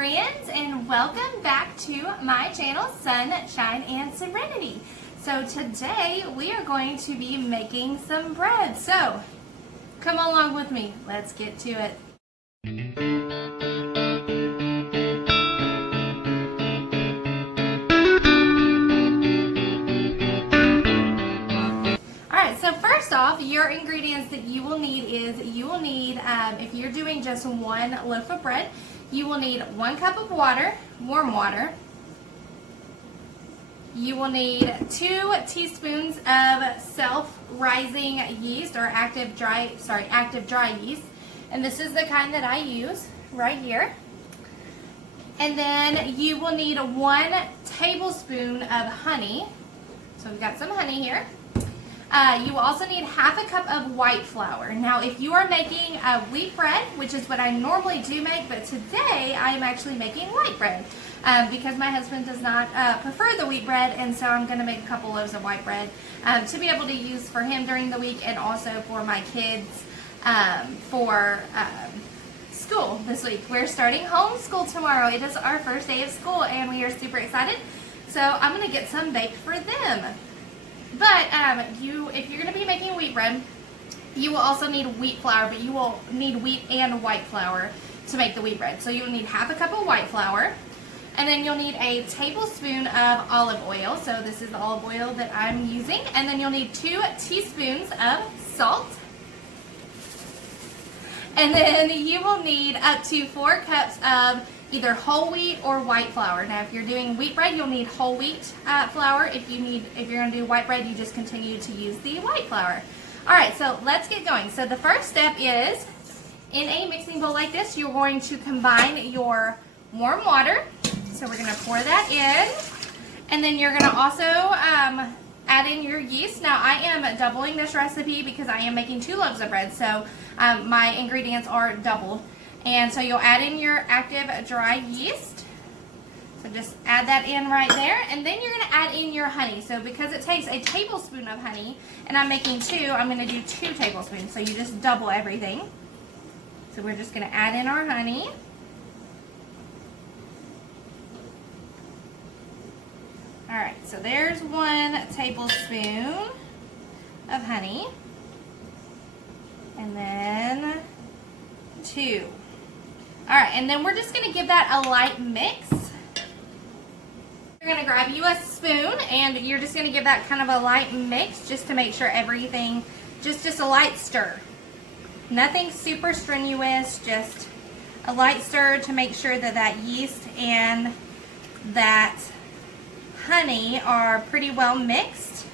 friends, and welcome back to my channel, Sunshine and Serenity. So today we are going to be making some bread. So come along with me. Let's get to it. So first off, your ingredients that you will need is, if you're doing just one loaf of bread, you will need 1 cup of water, warm water. You will need 2 teaspoons of self-rising yeast, or active dry yeast. And this is the kind that I use right here. And then you will need 1 tablespoon of honey. So we've got some honey here. You will also need half a cup of white flour. Now, if you are making wheat bread, which is what I normally do make, but today I am actually making white bread because my husband does not prefer the wheat bread, and so I'm going to make a couple loaves of white bread to be able to use for him during the week and also for my kids for school this week. We're starting homeschool tomorrow. It is our first day of school, and we are super excited. So I'm going to get some baked for them. But if you're going to be making wheat bread, you will also need wheat flour, but you will need wheat and white flour to make the wheat bread. So you'll need half a cup of white flour, and then you'll need a tablespoon of olive oil. So this is the olive oil that I'm using. And then you'll need 2 teaspoons of salt. And then you will need up to 4 cups of either whole wheat or white flour. Now, if you're doing wheat bread, you'll need whole wheat flour. If you're going to do white bread, you just continue to use the white flour. All right, so let's get going. So the first step is, in a mixing bowl like this, you're going to combine your warm water. So we're going to pour that in, and then you're going to also add in your yeast. Now, I am doubling this recipe because I am making 2 loaves of bread, so my ingredients are doubled. And so you'll add in your active dry yeast. So just add that in right there. And then you're going to add in your honey. So because it takes a tablespoon of honey, and I'm making 2, I'm going to do 2 tablespoons. So you just double everything. So we're just going to add in our honey. Alright, so there's 1 tablespoon of honey. And then 2. Alright, and then we're just going to give that a light mix. You're going to grab you a spoon, and you're just going to give that kind of a light mix just to make sure everything, just a light stir. Nothing super strenuous, just a light stir to make sure that that yeast and that honey are pretty well mixed.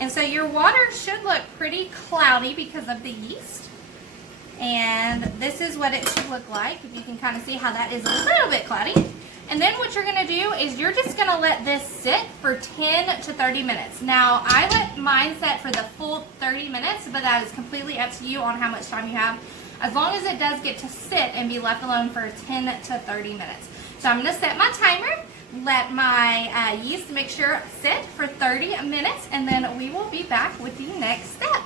And so your water should look pretty cloudy because of the yeast. And this is what it should look like. If you can kind of see how that is a little bit cloudy. And then what you're going to do is you're just going to let this sit for 10 to 30 minutes. Now, I let mine set for the full 30 minutes, but that is completely up to you on how much time you have. As long as it does get to sit and be left alone for 10 to 30 minutes. So I'm going to set my timer, let my yeast mixture sit for 30 minutes, and then we will be back with the next step.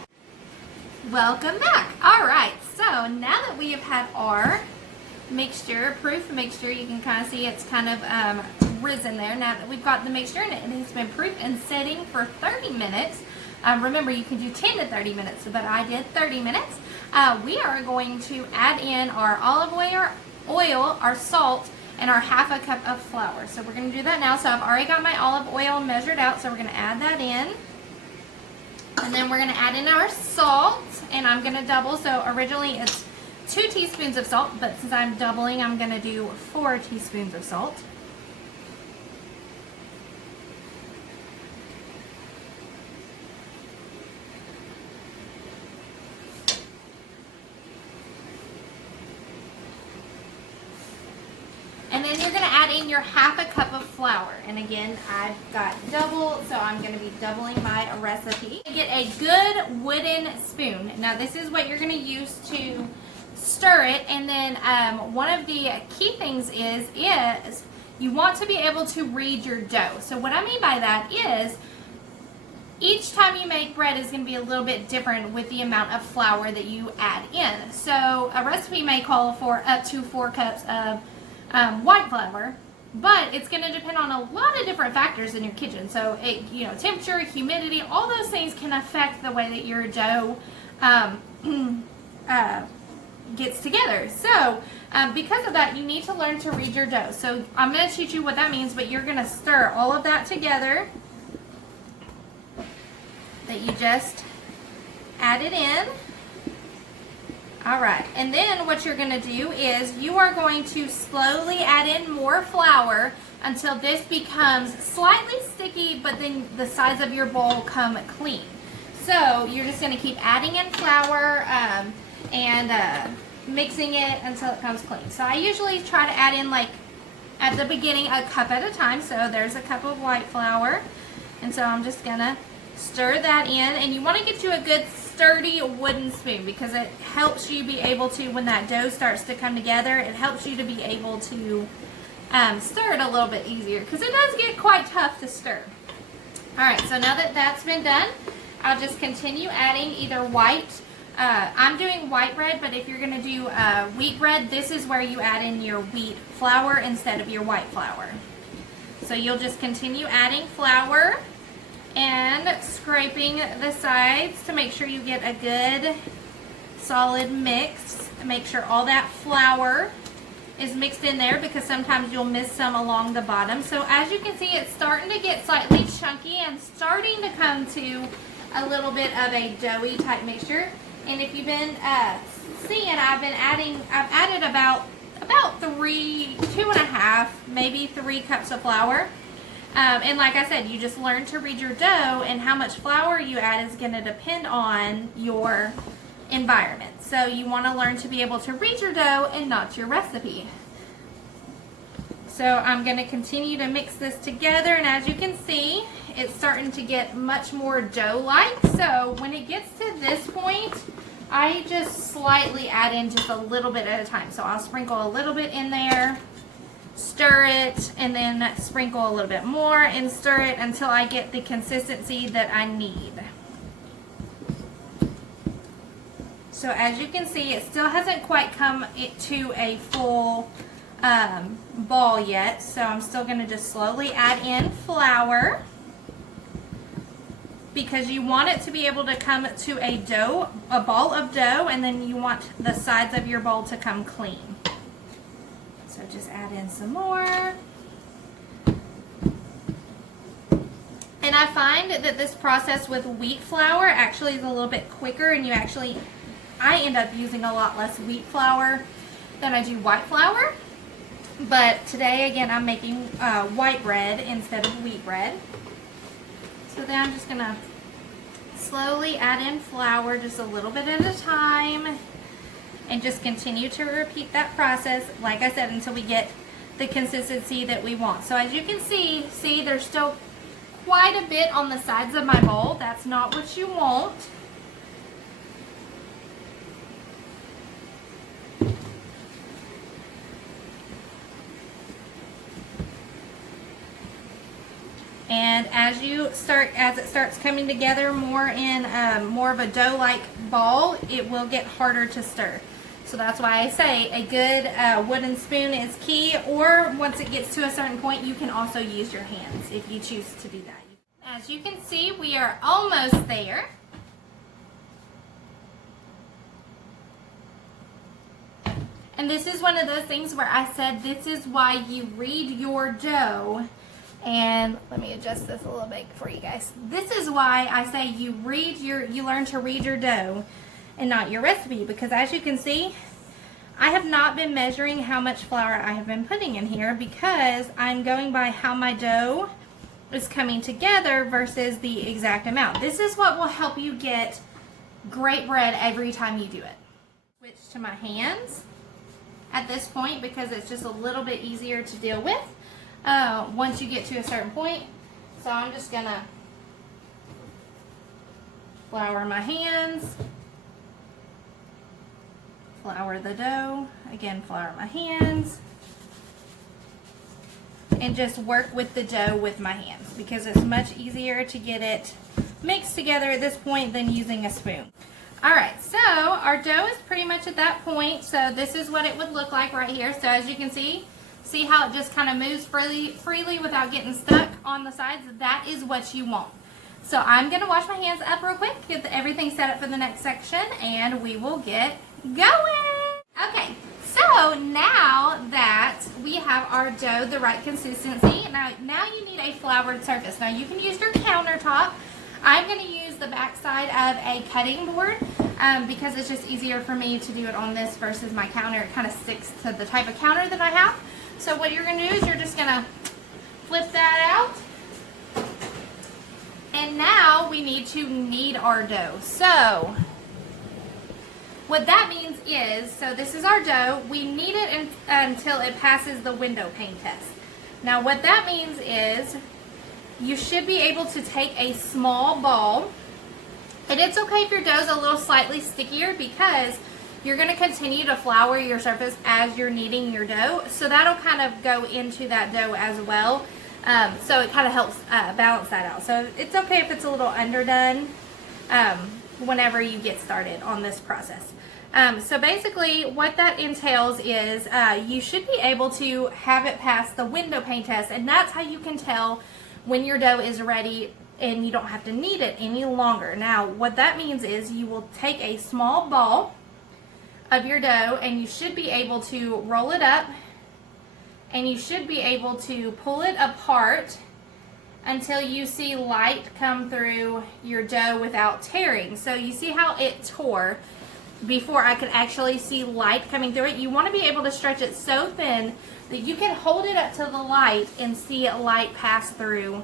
Welcome back. All right, so now that we have had our mixture, proof mixture, you can kind of see it's kind of risen there. Now that we've got the mixture and it has been proofed and setting for 30 minutes, remember you can do 10 to 30 minutes, but I did 30 minutes. We are going to add in our olive oil, our salt, and our half a cup of flour. So we're going to do that now. So I've already got my olive oil measured out, so we're going to add that in. And then we're going to add in our salt, and I'm going to double. So originally it's 2 teaspoons of salt, but since I'm doubling, I'm going to do 4 teaspoons of salt. And then you're going to add in your half a cup of flour. And again, I've got double, so I'm going to be doubling my recipe. Get a good wooden spoon. Now this is what you're going to use to stir it. And then one of the key things is you want to be able to read your dough. So what I mean by that is each time you make bread is going to be a little bit different with the amount of flour that you add in. So a recipe may call for up to 4 cups of white flour, but it's going to depend on a lot of different factors in your kitchen. So temperature, humidity, all those things can affect the way that your dough gets together. So because of that, you need to learn to read your dough. So I'm going to teach you what that means, but you're going to stir all of that together that you just added in. All right, and then what you're going to do is you are going to slowly add in more flour until this becomes slightly sticky, but then the sides of your bowl come clean. So you're just going to keep adding in flour and mixing it until it comes clean. So I usually try to add in, like, at the beginning, a cup at a time. So there's a cup of white flour, and so I'm just going to stir that in, and you want to get you a good sturdy wooden spoon because it helps you be able to, when that dough starts to come together, it helps you to be able to stir it a little bit easier because it does get quite tough to stir. Alright, so now that that's been done, I'll just continue adding either white, I'm doing white bread, but if you're going to do wheat bread, this is where you add in your wheat flour instead of your white flour. So you'll just continue adding flour and scraping the sides to make sure you get a good solid mix. Make sure all that flour is mixed in there because sometimes you'll miss some along the bottom. So as you can see, it's starting to get slightly chunky and starting to come to a little bit of a doughy type mixture. And if you've been seeing, I've added about 2.5, maybe 3 cups of flour. And like I said, you just learn to read your dough, and how much flour you add is going to depend on your environment. So you want to learn to be able to read your dough and not your recipe. So I'm going to continue to mix this together, and as you can see, it's starting to get much more dough-like. So when it gets to this point, I just slightly add in just a little bit at a time. So I'll sprinkle a little bit in there, stir it, and then sprinkle a little bit more and stir it until I get the consistency that I need. So as you can see, it still hasn't quite come to a full ball yet, so I'm still going to just slowly add in flour because you want it to be able to come to a ball of dough, and then you want the sides of your bowl to come clean. So just add in some more. And I find that this process with wheat flour actually is a little bit quicker, and I end up using a lot less wheat flour than I do white flour. But today, again, I'm making white bread instead of wheat bread. So then I'm just going to slowly add in flour just a little bit at a time. And just continue to repeat that process, like I said, until we get the consistency that we want. So as you can see, there's still quite a bit on the sides of my bowl. That's not what you want. And as it starts coming together more in more of a dough-like ball, it will get harder to stir. So that's why I say a good wooden spoon is key, or once it gets to a certain point, you can also use your hands if you choose to do that. As you can see, we are almost there. And this is one of those things where I said this is why you read your dough. And let me adjust this a little bit for you guys. This is why I say you learn to read your dough and not your recipe, because as you can see, I have not been measuring how much flour I have been putting in here because I'm going by how my dough is coming together versus the exact amount. This is what will help you get great bread every time you do it. Switch to my hands at this point because it's just a little bit easier to deal with once you get to a certain point. So I'm just gonna flour my hands, flour the dough, again flour my hands, and just work with the dough with my hands because it's much easier to get it mixed together at this point than using a spoon. Alright, so our dough is pretty much at that point, so this is what it would look like right here. So as you can see, See how it just kind of moves freely without getting stuck on the sides? That is what you want. So I'm going to wash my hands up real quick, get everything set up for the next section, and we will get going. Okay, so now that we have our dough the right consistency, now you need a floured surface. Now you can use your countertop. I'm going to use the back side of a cutting board because it's just easier for me to do it on this versus my counter. It kind of sticks to the type of counter that I have. So what you're going to do is you're just going to flip that out. And now we need to knead our dough. So what that means is, so this is our dough. We knead it until it passes the window pane test. Now what that means is you should be able to take a small ball, and it's okay if your dough is a little slightly stickier because you're going to continue to flour your surface as you're kneading your dough. So that'll kind of go into that dough as well. So it kind of helps balance that out. So it's okay if it's a little underdone whenever you get started on this process. So basically what that entails is you should be able to have it pass the window pane test, and that's how you can tell when your dough is ready and you don't have to knead it any longer. Now what that means is you will take a small ball of your dough and you should be able to roll it up, and you should be able to pull it apart until you see light come through your dough without tearing. So you see how it tore before I could actually see light coming through it? You want to be able to stretch it so thin that you can hold it up to the light and see light pass through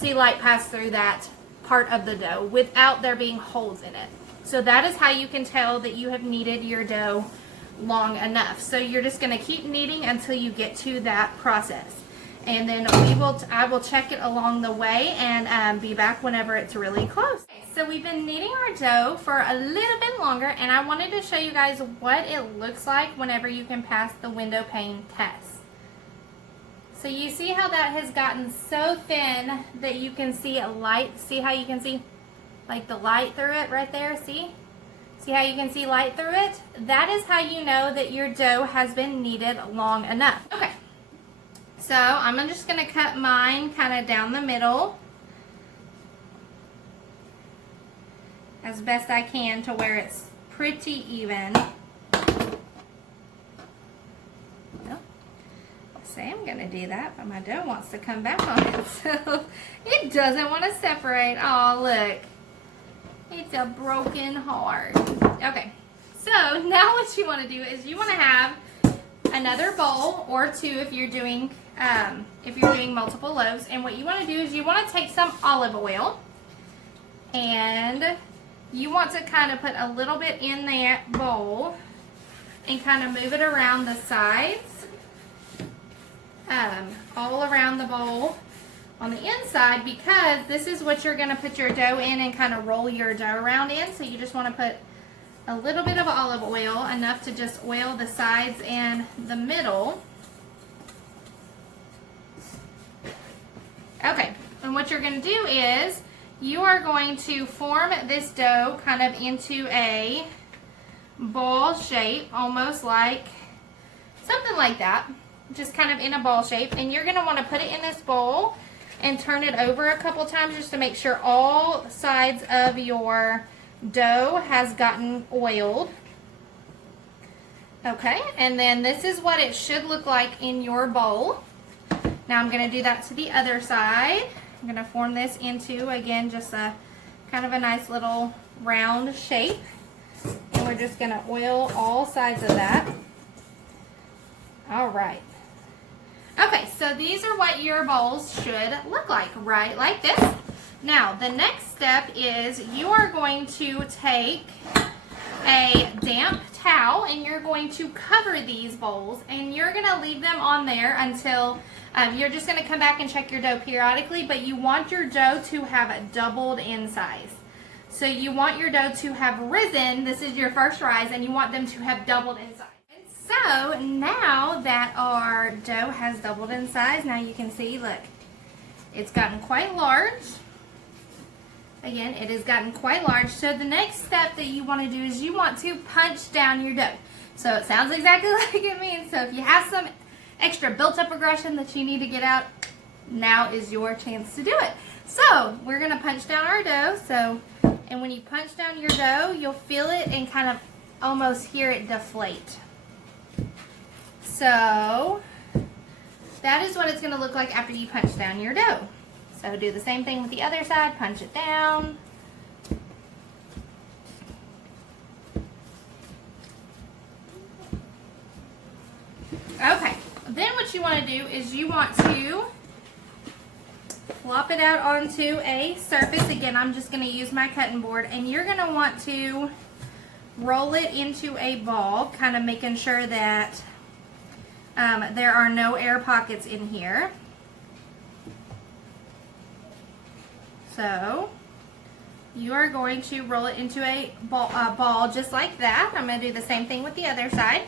that part of the dough without there being holes in it. So that is how you can tell that you have kneaded your dough long enough. So you're just going to keep kneading until you get to that process, and then I will check it along the way and be back whenever it's really close. Okay, so we've been kneading our dough for a little bit longer, and I wanted to show you guys what it looks like whenever you can pass the window pane test. So you see how that has gotten so thin that you can see a light. See how you can see like the light through it right there? See how you can see light through it? That is how you know that your dough has been kneaded long enough. Okay, so I'm just going to cut mine kind of down the middle as best I can to where it's pretty even. Well, I say I'm going to do that, but my dough wants to come back on itself. It doesn't want to separate. Oh, look. It's a broken heart. Okay, so now what you want to do is you want to have another bowl or two if you're doing multiple loaves. And what you want to do is you want to take some olive oil, and you want to kind of put a little bit in that bowl and kind of move it around the sides, all around the bowl on the inside, because this is what you're going to put your dough in and kind of roll your dough around in. So you just want to put a little bit of olive oil, enough to just oil the sides and the middle. Okay, and what you're going to do is you are going to form this dough kind of into a ball shape, almost like something like that, just kind of in a ball shape. And you're going to want to put it in this bowl and turn it over a couple times just to make sure all sides of your dough has gotten oiled. Okay, and then this is what it should look like in your bowl. Now I'm going to do that to the other side. I'm going to form this into, again, just a kind of a nice little round shape. And we're just going to oil all sides of that. All right. Okay, so these are what your bowls should look like, right like this. Now, the next step is you are going to take a damp towel and you're going to cover these bowls, and you're going to leave them on there until you're just going to come back and check your dough periodically, but you want your dough to have doubled in size. So you want your dough to have risen, this is your first rise, and you want them to have doubled in size. So now that our dough has doubled in size, now you can see, look, it's gotten quite large. Again, it has gotten quite large. So the next step that you want to do is you want to punch down your dough. So it sounds exactly like it means. So if you have some extra built up aggression that you need to get out, now is your chance to do it. So we're gonna punch down our dough. And when you punch down your dough, you'll feel it and kind of almost hear it deflate. So that is what it's gonna look like after you punch down your dough. So do the same thing with the other side, punch it down. Okay, then what you want to do is you want to flop it out onto a surface. Again, I'm just going to use my cutting board, and you're going to want to roll it into a ball, kind of making sure that there are no air pockets in here. So you are going to roll it into a ball just like that. I'm going to do the same thing with the other side.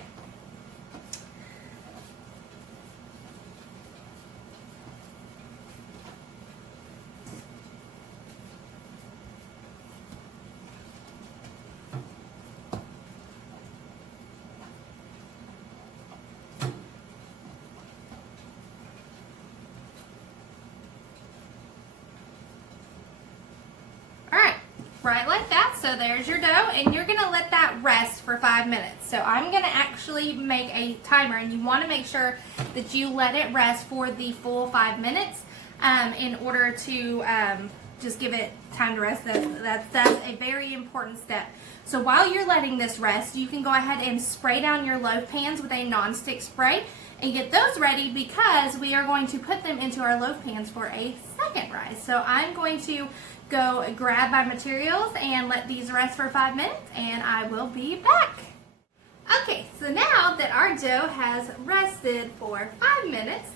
Right like that. So there's your dough, and you're gonna let that rest for 5 minutes. So I'm gonna actually make a timer, and you want to make sure that you let it rest for the full 5 minutes in order to just give it time to rest. That's a very important step. So while you're letting this rest, you can go ahead and spray down your loaf pans with a non-stick spray and get those ready, because we are going to put them into our loaf pans for a second rise. So I'm going to go grab my materials and let these rest for 5 minutes, and I will be back. Okay, so now that our dough has rested for 5 minutes,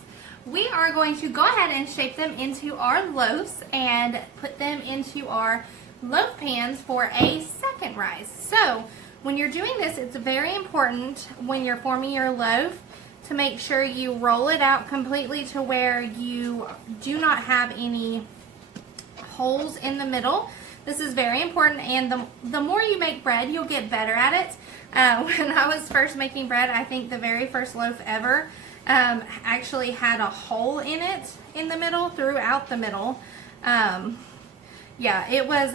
we are going to go ahead and shape them into our loaves and put them into our loaf pans for a second rise. So when you're doing this, it's very important when you're forming your loaf to make sure you roll it out completely to where you do not have any holes in the middle. This is very important, and the more you make bread, you'll get better at it. When I was first making bread, I think the very first loaf ever actually had a hole in it in the middle, throughout the middle. Yeah, it was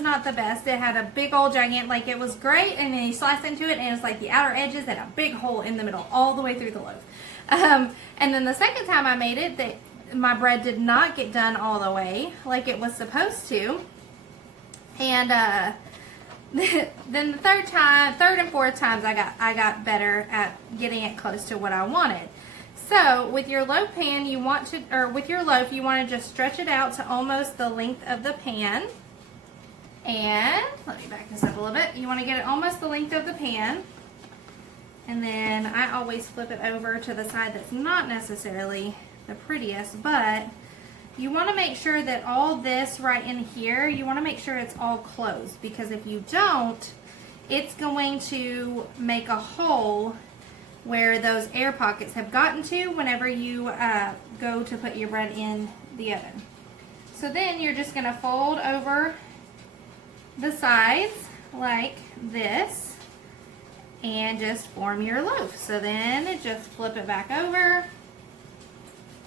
not the best. It had a big old giant, like it was great, and then you slice into it and it's like the outer edges and a big hole in the middle all the way through the loaf. And then the second time I made it, my bread did not get done all the way like it was supposed to. And then the third and fourth times I got better at getting it close to what I wanted. So with your loaf pan, with your loaf, you want to just stretch it out to almost the length of the pan. And let me back this up a little bit. You want to get it almost the length of the pan. And then I always flip it over to the side that's not necessarily the prettiest, but you want to make sure that all this right in here, you want to make sure it's all closed, because if you don't, it's going to make a hole where those air pockets have gotten to whenever you go to put your bread in the oven. So then you're just going to fold over the sides like this and just form your loaf. So then just flip it back over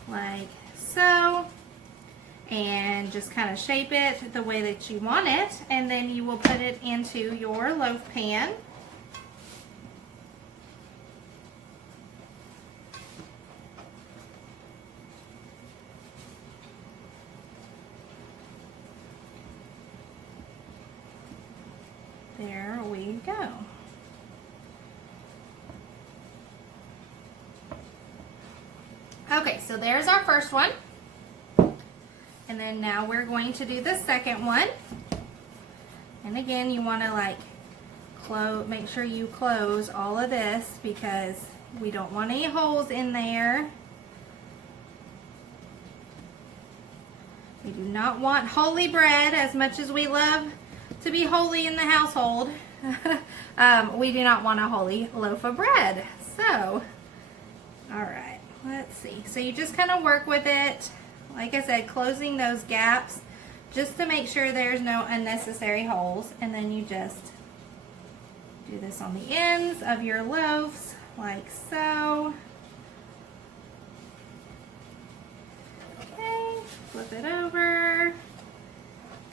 like so, and just kind of shape it the way that you want it, and then you will put it into your loaf pan. There we go. Okay, so there's our first one. And then now we're going to do the second one. And again, you want to like make sure you close all of this, because we don't want any holes in there. We do not want holy bread. As much as we love to be holy in the household, we do not want a holy loaf of bread. So, all right, let's see. So you just kind of work with it. Like I said, closing those gaps just to make sure there's no unnecessary holes. And then you just do this on the ends of your loaves like so. flip it over,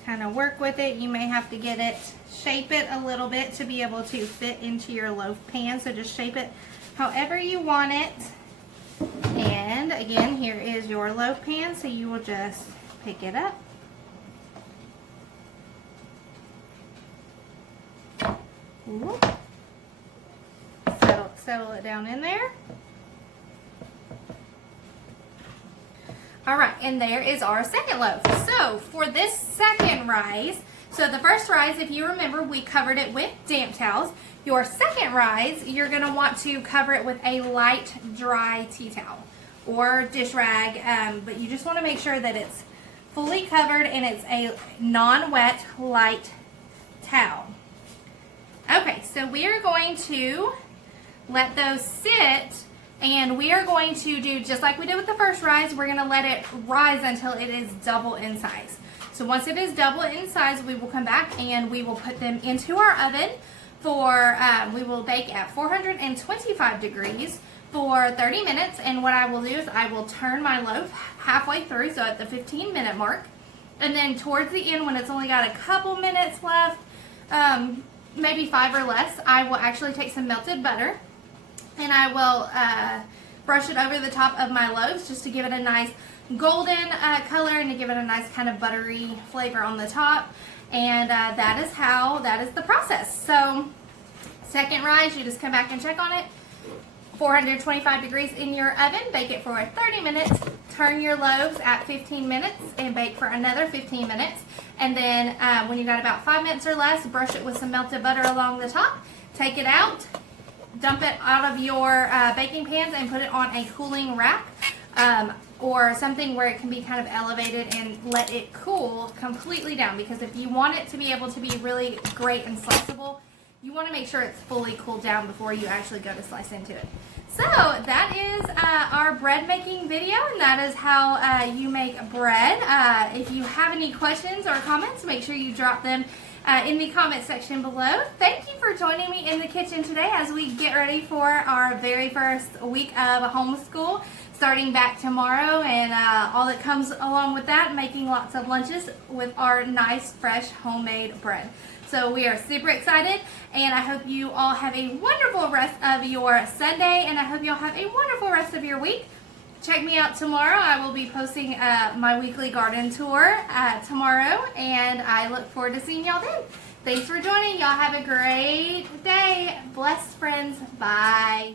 kind of work with it. You may have to get it, shape it a little bit to be able to fit into your loaf pan. So just shape it however you want it. And again, here is your loaf pan. So you will just pick it up. Ooh. Settle it down in there. All right, and there is our second loaf. So for this second rise, so the first rise, if you remember, we covered it with damp towels. Your second rise, you're gonna want to cover it with a light, dry tea towel or dish rag, but you just wanna make sure that it's fully covered and it's a non-wet, light towel. Okay, so we are going to let those sit, and we are going to do just like we did with the first rise. We're going to let it rise until it is double in size. So once it is double in size, we will come back and we will put them into our oven for, we will bake at 425 degrees for 30 minutes. And what I will do is I will turn my loaf halfway through, so at the 15-minute mark. And then towards the end, when it's only got a couple minutes left, maybe 5 or less, I will actually take some melted butter and I will brush it over the top of my loaves just to give it a nice golden color and to give it a nice kind of buttery flavor on the top. And that is the process. So second rise, you just come back and check on it. 425 degrees in your oven, bake it for 30 minutes, turn your loaves at 15 minutes and bake for another 15 minutes. And then when you got about 5 minutes or less, brush it with some melted butter along the top, take it out, dump it out of your baking pans and put it on a cooling rack or something where it can be kind of elevated, and let it cool completely down, because if you want it to be able to be really great and sliceable, you want to make sure it's fully cooled down before you actually go to slice into it. So that is our bread making video, and that is how you make bread. If you have any questions or comments, make sure you drop them in the comment section below. Thank you for joining me in the kitchen today as we get ready for our very first week of homeschool, starting back tomorrow, and all that comes along with that, making lots of lunches with our nice, fresh, homemade bread. So we are super excited, and I hope you all have a wonderful rest of your Sunday, and I hope you all have a wonderful rest of your week. Check me out tomorrow. I will be posting my weekly garden tour tomorrow, and I look forward to seeing y'all then. Thanks for joining. Y'all have a great day. Blessed friends. Bye.